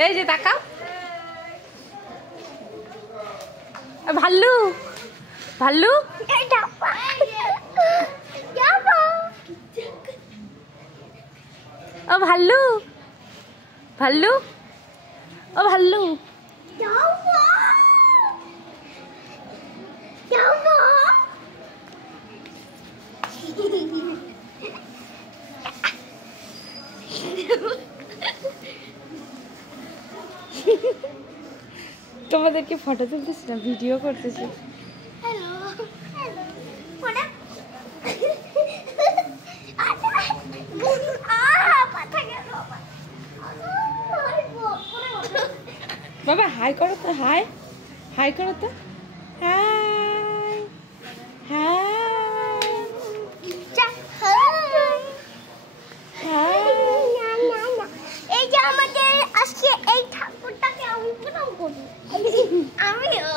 এই যে তাকাও ভাল্লু ভাল্লু ও ভাল্লু ভাল্লু ও ভাল্লু তোমাদেরকে ফটো তুলতেছি না, ভিডিও করতেছি। বাবা হাই করো তো, হাই হাই করো তো, হাই হাই। এই যে আমাদের আজকে এই ঠাকুরটাকে আমি প্রণাম করি। আমিও